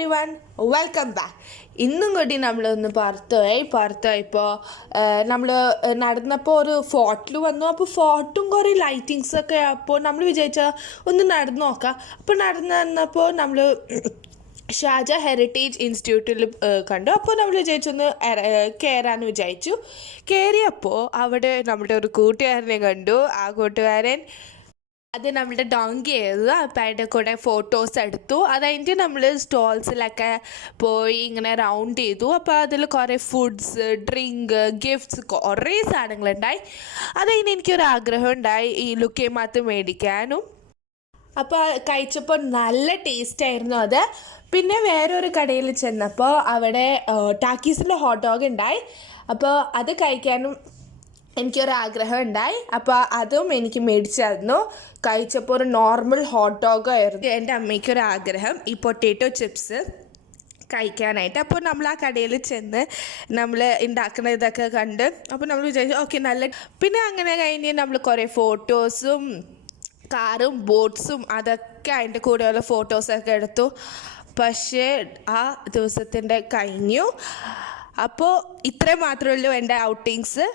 Every one welcome back. ഇന്നും കൂടി നമ്മളൊന്ന് പുറത്തുപോയപ്പോൾ നമ്മൾ നടന്നപ്പോൾ ഒരു ഫോർട്ടിൽ വന്നു. അപ്പോൾ ഫോർട്ടും കുറേ ലൈറ്റിങ്സൊക്കെ അപ്പോൾ നമ്മൾ വിചാരിച്ച ഒന്ന് നടന്നു നോക്കാം. അപ്പോൾ നടന്നപ്പോൾ നമ്മൾ ഷാജ ഹെറിറ്റേജ് ഇൻസ്റ്റിറ്റ്യൂട്ടിൽ കണ്ടു. അപ്പോൾ നമ്മൾ വിചാരിച്ചൊന്ന് കയറാമെന്ന് വിചാരിച്ചു. കയറിയപ്പോൾ അവിടെ നമ്മുടെ ഒരു കൂട്ടുകാരനെ കണ്ടു. ആ കൂട്ടുകാരൻ അത് നമ്മുടെ ഡോങ്കി ആയിരുന്നു. അപ്പം അതിൻ്റെ കൂടെ ഫോട്ടോസ് എടുത്തു. അത് കഴിഞ്ഞിട്ട് നമ്മൾ സ്റ്റോൾസിലൊക്കെ പോയി ഇങ്ങനെ റൗണ്ട് ചെയ്തു. അപ്പോൾ അതിൽ കുറേ ഫുഡ്സ്, ഡ്രിങ്ക്, ഗിഫ്റ്റ്സ്, കുറേ സാധനങ്ങളുണ്ടായി. അത് കഴിഞ്ഞ് എനിക്കൊരു ആഗ്രഹം ഉണ്ടായി ഈ ലുക്കേമാത്ത് മേടിക്കാനും. അപ്പോൾ കഴിച്ചപ്പോൾ നല്ല ടേസ്റ്റായിരുന്നു അത്. പിന്നെ വേറൊരു കടയിൽ ചെന്നപ്പോൾ അവിടെ ടാക്കീസിൻ്റെ ഹോട്ട് ഡോഗ് ഉണ്ടായി. അപ്പോൾ അത് കഴിക്കാനും എനിക്കൊരാഗ്രഹം ഉണ്ടായി. അപ്പോൾ അതും എനിക്ക് മേടിച്ചു തന്നു. കഴിച്ചപ്പോൾ ഒരു നോർമൽ ഹോട്ട് ഡോഗ് ആയിരുന്നു. എൻ്റെ അമ്മയ്ക്കൊരാഗ്രഹം ഈ പൊട്ടാറ്റോ ചിപ്സ് കഴിക്കാനായിട്ട്. അപ്പോൾ നമ്മൾ ആ കടയിൽ ചെന്ന് നമ്മൾ ഉണ്ടാക്കുന്ന ഇതൊക്കെ കണ്ട് അപ്പോൾ നമ്മൾ വിചാരിച്ചു ഓക്കെ നല്ല. പിന്നെ അങ്ങനെ കഴിഞ്ഞ് നമ്മൾ കുറേ ഫോട്ടോസും കാറും ബോട്ട്സും അതൊക്കെ അതിൻ്റെ കൂടെയുള്ള ഫോട്ടോസൊക്കെ എടുത്തു. പക്ഷേ ആ ദിവസത്തിൻ്റെ കഴിഞ്ഞു. അപ്പോൾ ഇത്രയും മാത്രമേ ഉള്ളൂ എൻ്റെ ഔട്ടിങ്സ്.